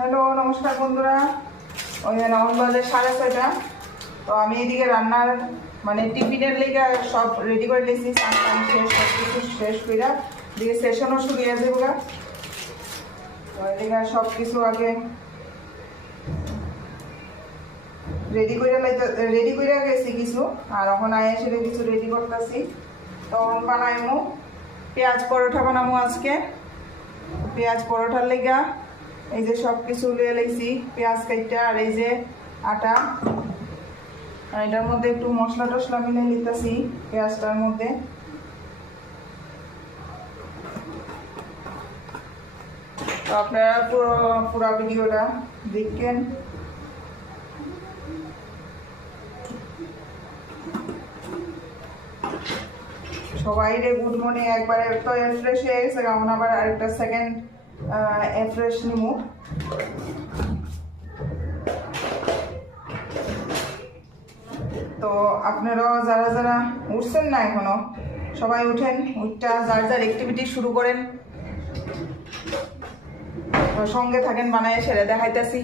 Hello, নমস্কার বন্ধুরা। ওই এখন বাজে 6:30। তো আমি এদিকে রান্নার মানে টিফিনের লেগে সব রেডি করে নিয়েছি। স্নান শেষ, সব কিছু শেষ করে এদিকে সেশনও শুরু হয়ে যাবে। তো এদিকে সব কিছু আগে রেডি করে গেছি কিছু, আর এখন আয় এসে কিছু রেডি করতেছি। তখন বানাইমু পেঁয়াজ পরোটা বানাবো আজকে। পেঁয়াজ পরোটার লেগা এই যে সব কিছু লিয়ে লাইছি, পেঁয়াজ কাইটা আর এই যে আটা। আর এটার মধ্যে একটু মশলা টশলা মিলে নিতেছি পেঁয়াজটার মধ্যে। তো আপনারা পুরো ভিডিওটা দেখেন। সবাই রে গুড মর্নিং। একবারে তো ফ্রেশ হয়ে গেছে, কারণ আবার আরেকটা সেকেন্ড ফ্রেশ নিমু। তো আপনারাও যারা যারা উঠছেন না এখনো, সবাই উঠেন, উঠটা যার যার অ্যাক্টিভিটি শুরু করেন। সঙ্গে থাকেন, বানায় সেরে দেখাইতেছি।